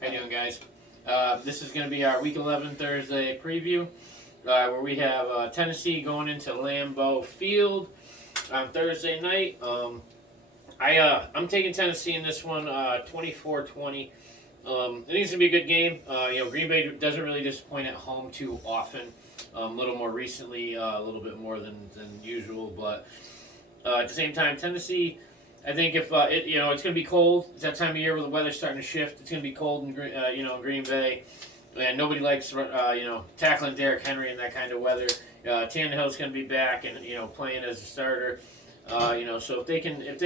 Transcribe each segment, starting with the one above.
How you doing, guys? This is going to be our Week 11 Thursday preview, where we have Tennessee going into Lambeau Field on Thursday night. I'm taking Tennessee in this one, 24-20. I think it's gonna be a good game. Green Bay doesn't really disappoint at home too often. A little more recently, a little bit more than usual, but at the same time, Tennessee. I think if it's going to be cold. It's that time of year where the weather's starting to shift. It's going to be cold in Green Bay, and nobody likes tackling Derrick Henry in that kind of weather. Tannehill's going to be back and playing as a starter. So if they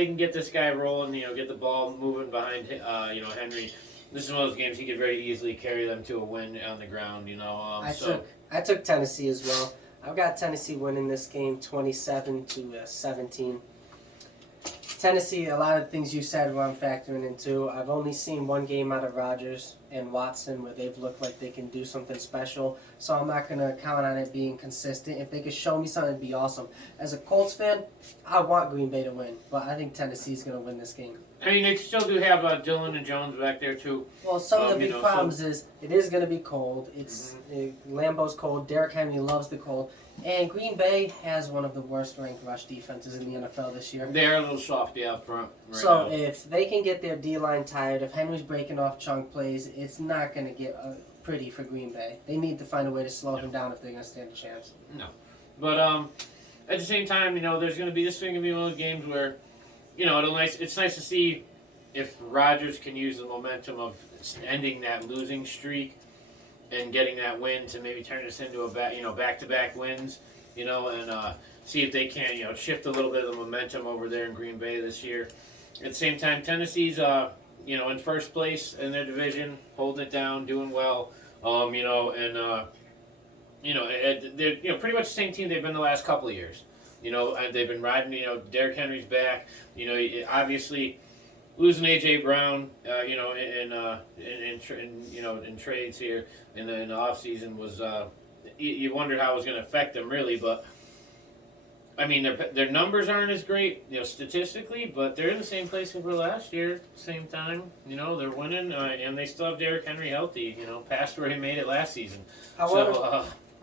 can get this guy rolling, get the ball moving behind Henry. This is one of those games he could very easily carry them to a win on the ground. I took Tennessee as well. I've got Tennessee winning this game 27-17. Tennessee, a lot of the things you said were I'm factoring into. I've only seen one game out of Rodgers and Watson where they've looked like they can do something special, so I'm not going to count on it being consistent. If they could show me something, it'd be awesome. As a Colts fan, I want Green Bay to win, but I think Tennessee's going to win this game. I mean, they still do have Dillon and Jones back there, too. Well, some of the big problems is it is going to be cold. Lambeau's cold. Derrick Henry loves the cold. And Green Bay has one of the worst ranked rush defenses in the NFL this year. They're a little softy out front now. If they can get their D-line tired, if Henry's breaking off chunk plays, it's not going to get pretty for Green Bay. They need to find a way to slow him down if they're going to stand a chance. No. But at the same time, there's going to be one of those games where, it's nice to see if Rodgers can use the momentum of ending that losing streak and getting that win to maybe turn this into a back-to-back wins, and see if they can, shift a little bit of the momentum over there in Green Bay this year. At the same time, Tennessee's, in first place in their division, holding it down, doing well, they're, pretty much the same team they've been the last couple of years. They've been riding, Derrick Henry's back, obviously losing A.J. Brown, in trades here in the offseason was, you wondered how it was going to affect them really, but I mean, their numbers aren't as great, statistically, but they're in the same place they were last year, same time, they're winning, and they still have Derrick Henry healthy, past where he made it last season. I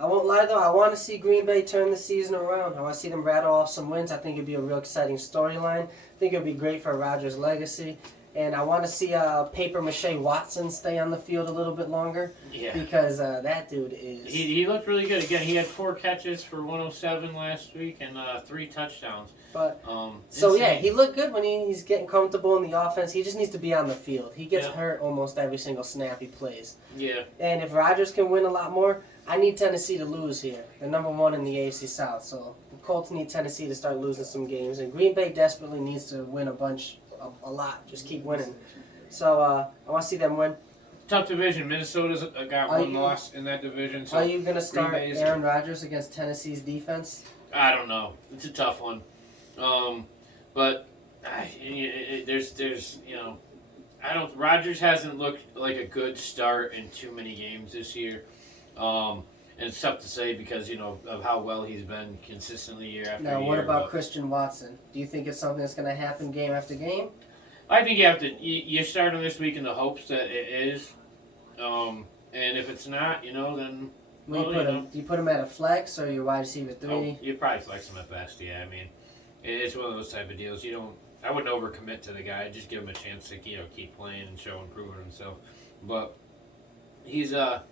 won't lie, though. I want to see Green Bay turn the season around. I want to see them rattle off some wins. I think it'd be a real exciting storyline. I think it'd be great for Rodgers' legacy. And I want to see paper-mache Watson stay on the field a little bit longer. Yeah. Because that dude is... He looked really good. Again, he had 4 catches for 107 last week and 3 touchdowns. But he looked good when he's getting comfortable in the offense. He just needs to be on the field. He gets hurt almost every single snap he plays. Yeah. And if Rodgers can win a lot more, I need Tennessee to lose here. They're number 1 in the AFC South, so the Colts need Tennessee to start losing some games. And Green Bay desperately needs to win a lot. Just keep winning. So I want to see them win. Tough division. Minnesota's got one loss in that division. So are you going to start Aaron Rodgers against Tennessee's defense? I don't know. It's a tough one. But Rodgers hasn't looked like a good start in too many games this year. And it's tough to say because, of how well he's been consistently year after year. Now, what about Christian Watson? Do you think it's something that's going to happen game after game? I think you have to. You start him this week in the hopes that it is. And if it's not, then... Do you put him at a flex or your wide receiver 3? Oh, you probably flex him at best, yeah. I mean, it's one of those type of deals. I wouldn't overcommit to the guy. Just give him a chance to, keep playing and show improving himself. But he's... as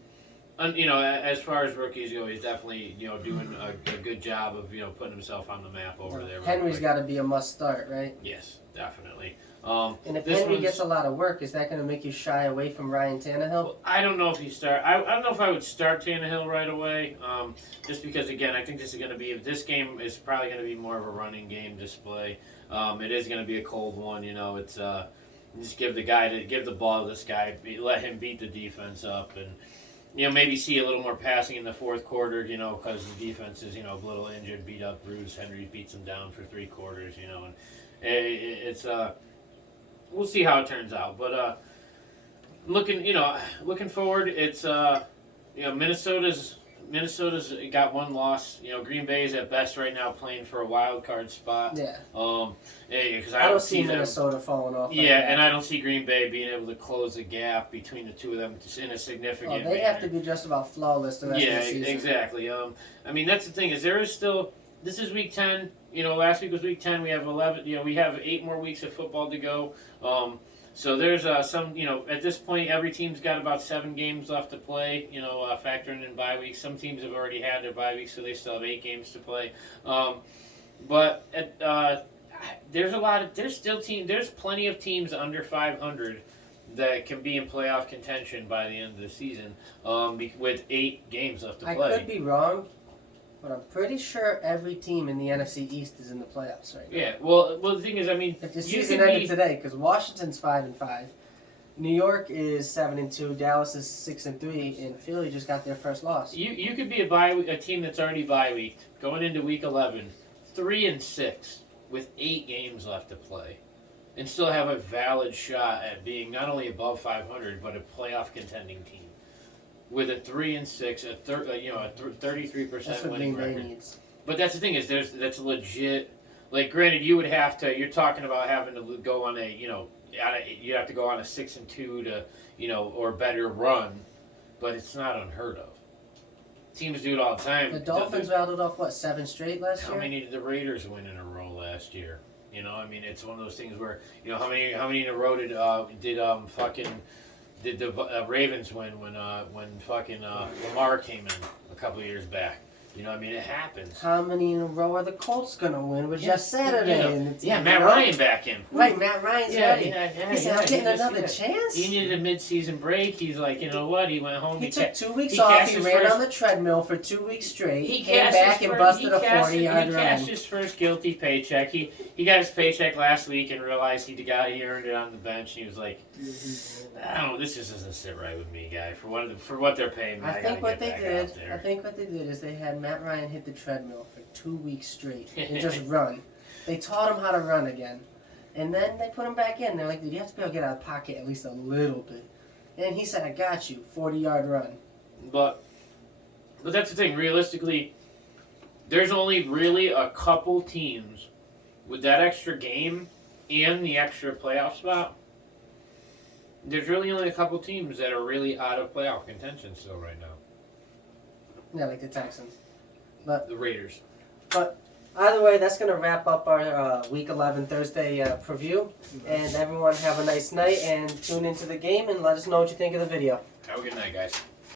far as rookies go, he's definitely, doing a good job of, putting himself on the map over there. Henry's got to be a must start, right? Yes, definitely. And if Henry gets a lot of work, is that going to make you shy away from Ryan Tannehill? Well, I don't know if he start. I don't know if I would start Tannehill right away. Just because, again, I think this game is probably going to be more of a running game display. It is going to be a cold one. It's just give the ball to this guy, let him beat the defense up, and maybe see a little more passing in the fourth quarter, because the defense is, a little injured, beat up, bruised. Henry beats him down for 3 quarters, and it's we'll see how it turns out. But looking forward, it's Minnesota's Minnesota's got one loss. Green Bay is at best right now playing for a wild card spot. Yeah. Because I don't see Minnesota falling off. Yeah, and I don't see Green Bay being able to close the gap between the two of them in a significant they'd have to be just about flawless the rest of the season. Yeah, exactly. That's the thing is there is still. This is week 10. Last week was week 10. We have 11. We have 8 more weeks of football to go. So there's some. At this point, every team's got about 7 games left to play. Factoring in bye weeks. Some teams have already had their bye weeks, so they still have 8 games to play. But there's plenty of teams under 500 that can be in playoff contention by the end of the season. With 8 games left to play. I could be wrong. But I'm pretty sure every team in the NFC East is in the playoffs right now. Yeah, well, the thing is, if the season ended today, because Washington's 5-5, New York is 7-2, Dallas is 6-3, and Philly just got their first loss. You could be a team that's already bye weeked going into week 11, 3-6 with 8 games left to play, and still have a valid shot at being not only above 500 but a playoff contending team. With a 3-6, a 33% winning record. Needs. But that's the thing is, that's legit. Like, granted, you would have to. You're talking about having to go on you have to go on a 6-2 to, or better run, but it's not unheard of. Teams do it all the time. The Dolphins rattled off 7 straight last year. How many did the Raiders win in a row last year? It's one of those things where how many in a row did the Ravens win when fucking Lamar came in a couple of years back? It happens. How many in a row are the Colts going to win? With just Saturday. Matt Ryan back in. Right, Matt Ryan's ready. He said, I'm getting another chance. He needed a mid-season break. He's like, you know what? He went home. He took 2 weeks off. He ran on the treadmill for 2 weeks straight. He came back and busted a 40-yard run. He cashed his first guilty paycheck. He got his paycheck last week and realized he earned it on the bench. He was like, I don't know, this just doesn't sit right with me, guy. For what they're paying me, I think what they did is they had Matt Ryan hit the treadmill for 2 weeks straight and just run. They taught him how to run again. And then they put him back in. They're like, dude, you have to be able to get out of the pocket at least a little bit. And he said, I got you. 40-yard run. But that's the thing. Realistically, there's only really a couple teams with that extra game and the extra playoff spot. There's really only a couple teams that are really out of playoff contention still right now. Yeah, like the Texans. But the Raiders. But either way, that's going to wrap up our Week 11 Thursday preview. And everyone have a nice night and tune into the game and let us know what you think of the video. Have a good night, guys.